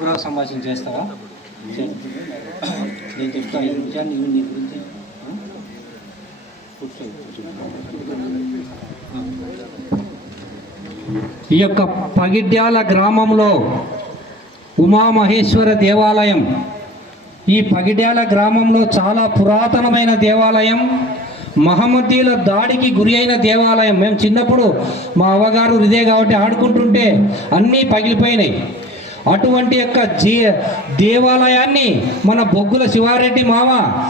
కూడా సంభాషణ చేస్తావా? నేను చెప్తా ఈ విషయాన్ని నీ గురించి. ఈ యొక్క పగిడ్యాల గ్రామంలో ఉమామహేశ్వర దేవాలయం. ఈ పగిడ్యాల గ్రామంలో చాలా పురాతనమైన దేవాలయం మహమ్మదీల దాడికి గురి అయిన దేవాలయం. మేము చిన్నప్పుడు మా అవ్వగారు ఇదే కాబట్టి ఆడుకుంటుంటే అన్నీ పగిలిపోయినాయి. అటువంటి యొక్క జీ దేవాలయాన్ని మన బొగ్గుల శివారెడ్డి మామ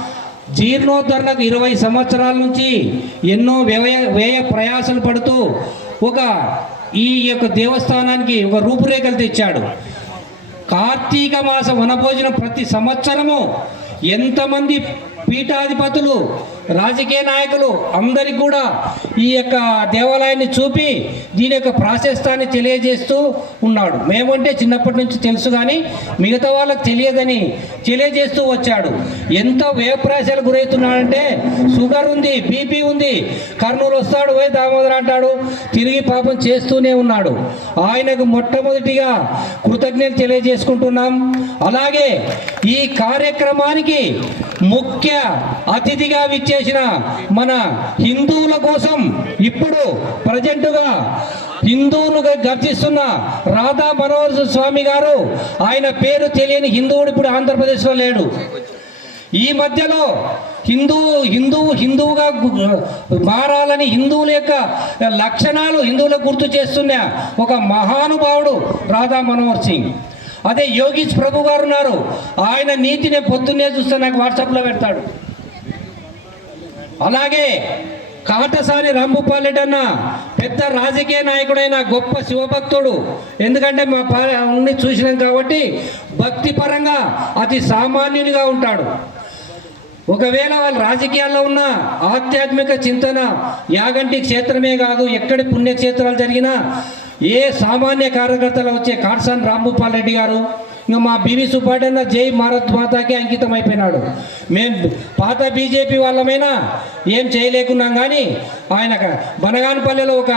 జీర్ణోద్ధరణకు ఇరవై సంవత్సరాల నుంచి ఎన్నో వ్యయ వ్యయ ప్రయాసలు పడుతూ ఒక ఈ యొక్క దేవస్థానానికి ఒక రూపురేఖలు తెచ్చాడు. కార్తీక మాస వనభోజనం ప్రతి సంవత్సరము ఎంతమంది పీఠాధిపతులు రాజకీయ నాయకులు అందరికి కూడా ఈ యొక్క దేవాలయాన్ని చూపి దీని యొక్క ప్రాశస్తాన్ని తెలియజేస్తూ ఉన్నాడు. మేమంటే చిన్నప్పటి నుంచి తెలుసు కానీ మిగతా వాళ్ళకి తెలియదని తెలియజేస్తూ వచ్చాడు. ఎంత వ్యయప్రాశాలు గురవుతున్నాడంటే షుగర్ ఉంది బీపీ ఉంది కర్నూలు వస్తాడు పోయి దామోదర్ అంటాడు తిరిగి పాపం చేస్తూనే ఉన్నాడు. ఆయనకు మొట్టమొదటిగా కృతజ్ఞతలు తెలియజేసుకుంటున్నాం. అలాగే ఈ కార్యక్రమానికి ముఖ్య అతిథిగా విచ్చేసిన మన హిందువుల కోసం ఇప్పుడు ప్రజెంటుగా హిందువులుగా గర్జిస్తున్న రాధా మనోహర్ స్వామి గారు. ఆయన పేరు తెలియని హిందువుడు ఇప్పుడు ఆంధ్రప్రదేశ్లో లేడు. ఈ మధ్యలో హిందువు హిందువు హిందువుగా మారాలని హిందువుల యొక్క లక్షణాలు హిందువులకు గుర్తు చేస్తున్న ఒక మహానుభావుడు రాధా మనోహర్ సింగ్. అదే యోగీష్ ప్రభు గారు ఉన్నారు. ఆయన నీతిని పొద్దున్నే చూస్తే నాకు వాట్సాప్లో పెడతాడు. అలాగే కాటసాని రాంభూపాలెడ్డి పెద్ద రాజకీయ నాయకుడైన గొప్ప శివభక్తుడు. ఎందుకంటే మా పాన్ని చూసినాం కాబట్టి భక్తి పరంగా అతి సామాన్యునిగా ఉంటాడు. ఒకవేళ వాళ్ళు రాజకీయాల్లో ఉన్న ఆధ్యాత్మిక చింతన యాగంటి క్షేత్రమే కాదు ఎక్కడి పుణ్యక్షేత్రాలు జరిగినా ఏ సామాన్య కార్యకర్తలు వచ్చే కాట్సాన్ రాంభూపాల్ రెడ్డి గారు ఇంకా మా బివి సుబ్బాడన్న జై భారత్ మాతాకి అంకితం అయిపోయినాడు. మేము పాత బీజేపీ వాళ్ళమైనా ఏం చేయలేకున్నాం కానీ ఆయన బనగానపల్లెలో ఒక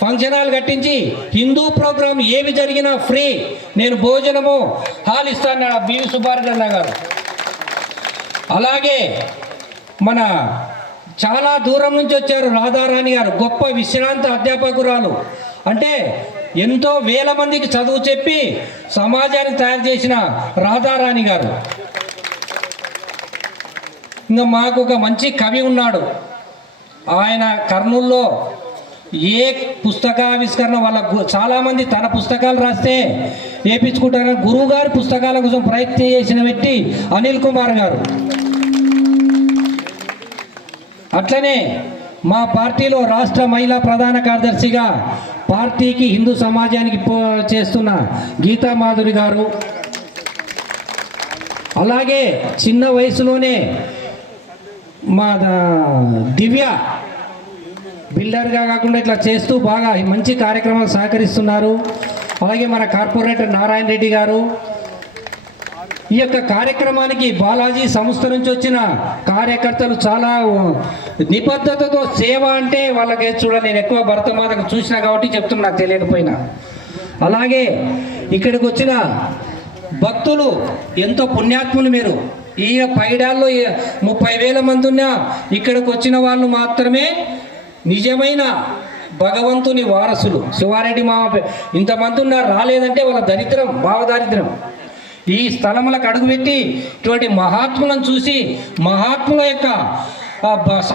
ఫంక్షన్ హాల్ కట్టించి హిందూ ప్రోగ్రాం ఏమి జరిగినా ఫ్రీ నేను భోజనము హాల్ ఇస్తాను బివి సుబ్బారెడ్డి అన్న గారు. అలాగే మన చాలా దూరం నుంచి వచ్చారు రాధారాణి గారు గొప్ప విశ్రాంత అధ్యాపకురాలు. అంటే ఎంతో వేల మందికి చదువు చెప్పి సమాజాన్ని తయారు చేసిన రాధారాణి గారు. ఇంకా మాకు ఒక మంచి కవి ఉన్నాడు. ఆయన కర్నూల్లో ఏ పుస్తకావిష్కరణ వాళ్ళ చాలామంది తన పుస్తకాలు రాస్తే వేపించుకుంటారని గురువు గారి పుస్తకాల కోసం ప్రయత్నం చేసిన వ్యక్తి అనిల్ కుమార్ గారు. అట్లనే మా పార్టీలో రాష్ట్ర మహిళా ప్రధాన కార్యదర్శిగా పార్టీకి హిందూ సమాజానికి పో చేస్తున్న గీతా మాధురి గారు. అలాగే చిన్న వయసులోనే మా ద- దివ్య బిల్డర్గా కాకుండా ఇట్లా చేస్తూ బాగా మంచి కార్యక్రమాలు సహకరిస్తున్నారు. అలాగే మన కార్పొరేటర్ నారాయణ రెడ్డి గారు. ఈ యొక్క కార్యక్రమానికి బాలాజీ సంస్థ నుంచి వచ్చిన కార్యకర్తలు చాలా నిబద్ధతతో సేవ అంటే వాళ్ళకి చూడ నేను ఎక్కువ భరతమాతకు చూసినా కాబట్టి చెప్తున్నా తెలియకపోయినా. అలాగే ఇక్కడికి వచ్చిన భక్తులు ఎంతో పుణ్యాత్ములు మీరు. ఈ పైడాల్లో ముప్పై వేల మంది ఉన్నా ఇక్కడికి వచ్చిన వాళ్ళు మాత్రమే నిజమైన భగవంతుని వారసులు. శివారెడ్డి మామ ఇంతమంది ఉన్నారు రాలేదంటే వాళ్ళ దరిద్రం భావదారిద్రం. ఈ స్థలములకు అడుగుపెట్టి ఇటువంటి మహాత్ములను చూసి మహాత్ముల యొక్క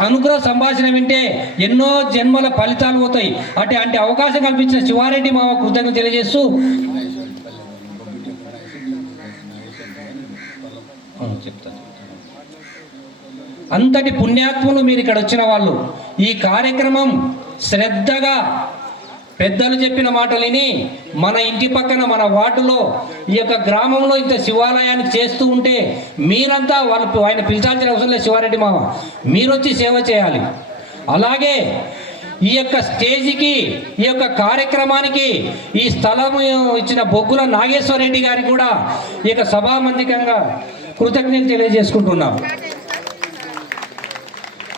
అనుగ్రహ సంభాషణ వింటే ఎన్నో జన్మల ఫలితాలు పోతాయి. అటు అంటే అవకాశం కల్పించిన శివారెడ్డి మామ కృతజ్ఞత తెలియజేస్తూ అంతటి పుణ్యాత్ములు మీరు ఇక్కడ వచ్చిన వాళ్ళు. ఈ కార్యక్రమం శ్రద్ధగా పెద్దలు చెప్పిన మాటలని మన ఇంటి పక్కన మన వార్డులో ఈ యొక్క గ్రామంలో ఇంత శివాలయానికి చేస్తూ ఉంటే మీరంతా వాళ్ళు ఆయన పిలిచాల్సిన అవసరం లేదు శివారెడ్డి మామ. మీరు వచ్చి సేవ చేయాలి. అలాగే ఈ యొక్క స్టేజికి ఈ యొక్క కార్యక్రమానికి ఈ స్థలం ఇచ్చిన బొగ్గుల నాగేశ్వరరెడ్డి గారికి కూడా ఈ యొక్క సభామందికంగా కృతజ్ఞతలు తెలియజేసుకుంటున్నాం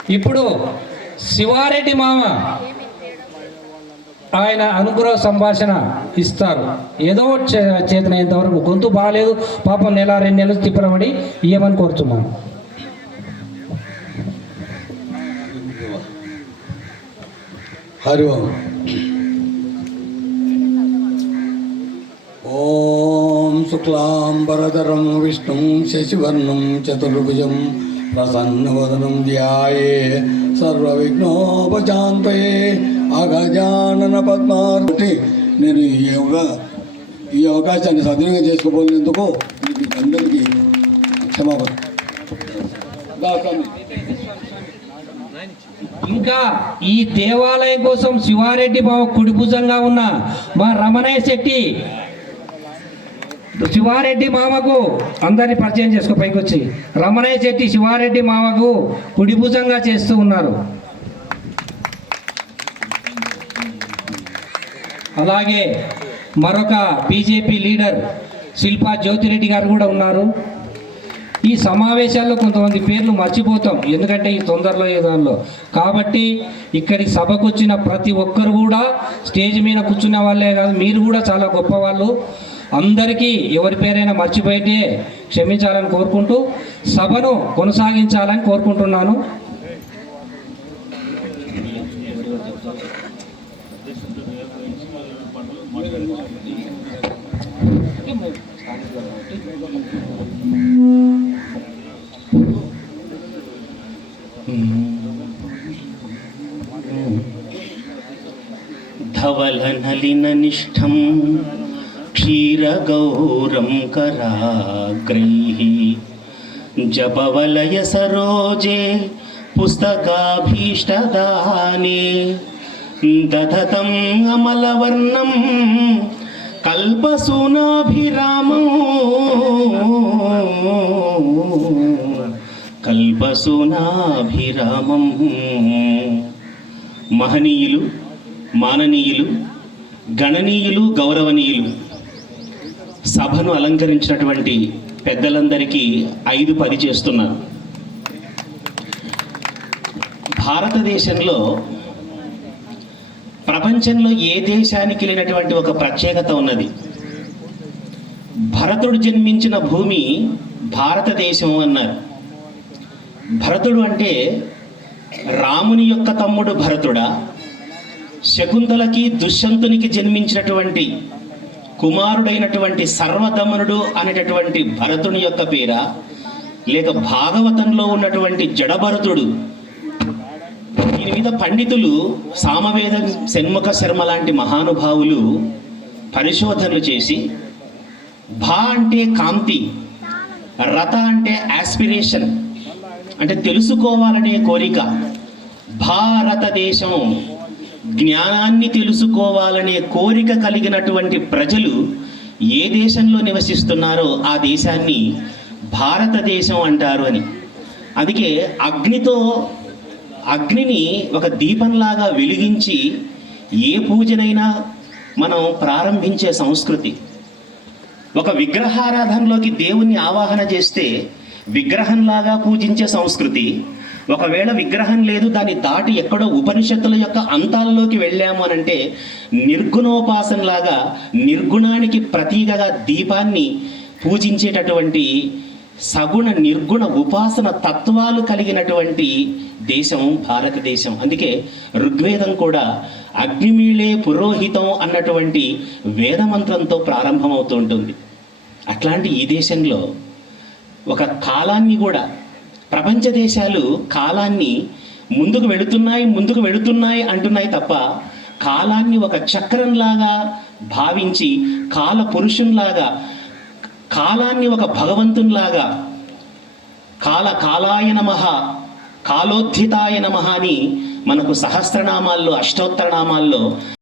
ఇప్పుడు శివారెడ్డి మామ ఆయన అనుగ్రహ సంభాషణ ఇస్తారు. ఏదో చేతనైనంత వరకు గొంతు బాగాలేదు. పాపం నెల రెండు నెలలు తిప్పలబడి ఇవ్వమని కోరుతున్నాను హరి ఓం. ఓం శుక్లాంబరధరం విష్ణుం శశివర్ణం చతుర్భుజం ప్రసన్నవదనం ధ్యాయే సర్వవిఘ్నోపశాంతయే. అగజానన పద్మార్తి నేను ఈ ఈ అవకాశాన్ని సద్వినియోగం చేసుకోబోయేందుకు అందరికీ క్షమాపణ. ఇంకా ఈ దేవాలయం కోసం శివారెడ్డి మామ కుడి భుజంగా ఉన్న మా రమణయ్య శెట్టి శివారెడ్డి మామకు అందరిని పరిచయం చేసుకో పైకి వచ్చి రమణయ్య శెట్టి శివారెడ్డి మామకు కుడి భుజంగా చేస్తూ ఉన్నారు. అలాగే మరొక బీజేపీ లీడర్ శిల్పా జ్యోతిరెడ్డి గారు కూడా ఉన్నారు. ఈ సమావేశాల్లో కొంతమంది పేర్లు మర్చిపోతాం ఎందుకంటే ఈ తొందరలో ఈ దానిలో కాబట్టి ఇక్కడి సభకు వచ్చిన ప్రతి ఒక్కరు కూడా స్టేజ్ మీద కూర్చునే వాళ్ళే కాదు మీరు కూడా చాలా గొప్ప వాళ్ళు అందరికీ ఎవరి పేరైనా మర్చిపోయితే క్షమించాలని కోరుకుంటూ సభను కొనసాగించాలని కోరుకుంటున్నాను. धवलनलिननिष्ठं क्षीरगौरं कराग्रैः जपवलयसरोजे पुस्तकाभीष्टदाने దధతమ్ అమలవర్ణం కల్పసూనాభిరామం. కల్పసూనాభిరామం. మహనీయులు మాననీయులు గణనీయులు గౌరవనీయులు సభను అలంకరించినటువంటి పెద్దలందరికీ ఐదు పది చేస్తున్నారు. భారతదేశంలో ప్రపంచంలో ఏ దేశానికి లేనటువంటి ఒక ప్రత్యేకత ఉన్నది? భరతుడు జన్మించిన భూమి భారతదేశం అన్నారు. భరతుడు అంటే రాముని యొక్క తమ్ముడు భరతుడా? శకుంతలకి దుష్యంతునికి జన్మించినటువంటి కుమారుడైనటువంటి సర్వధమనుడు అనేటటువంటి భరతుని యొక్క పేర? లేక భాగవతంలో ఉన్నటువంటి జడభరతుడు దీని మీద పండితులు సామవేద షణ్ముఖ శర్మ లాంటి మహానుభావులు పరిశోధనలు చేసి భా అంటే కాంతి రత అంటే ఆస్పిరేషన్ అంటే తెలుసుకోవాలనే కోరిక భారతదేశం జ్ఞానాన్ని తెలుసుకోవాలనే కోరిక కలిగినటువంటి ప్రజలు ఏ దేశంలో నివసిస్తున్నారో ఆ దేశాన్ని భారతదేశం అంటారు అని. అందుకే అగ్నితో అగ్నిని ఒక దీపంలాగా వెలిగించి ఏ పూజనైనా మనం ప్రారంభించే సంస్కృతి. ఒక విగ్రహారాధనలోకి దేవుణ్ణి ఆవాహన చేస్తే విగ్రహంలాగా పూజించే సంస్కృతి. ఒకవేళ విగ్రహం లేదు దాన్ని దాటి ఎక్కడో ఉపనిషత్తుల యొక్క అంతాలలోకి వెళ్ళాము అని అంటే నిర్గుణోపాసనలాగా నిర్గుణానికి ప్రతీకగా దీపాన్ని పూజించేటటువంటి సగుణ నిర్గుణ ఉపాసన తత్వాలు కలిగినటువంటి దేశం భారతదేశం. అందుకే ఋగ్వేదం కూడా అగ్నిమీళే పురోహితం అన్నటువంటి వేదమంత్రంతో ప్రారంభమవుతూ ఉంటుంది అట్లాంటి ఈ దేశంలో ఒక కాలాన్ని కూడా ప్రపంచ దేశాలు కాలాన్ని ముందుకు వెళుతున్నాయి ముందుకు వెళుతున్నాయి అంటున్నాయి తప్ప కాలాన్ని ఒక చక్రంలాగా భావించి కాల పురుషునిలాగా కాలాన్ని ఒక భగవంతునిలాగా కాల కాలాయ నమ కాలోద్ధితాయ నమ అని మనకు సహస్రనామాల్లో అష్టోత్తర నామాల్లో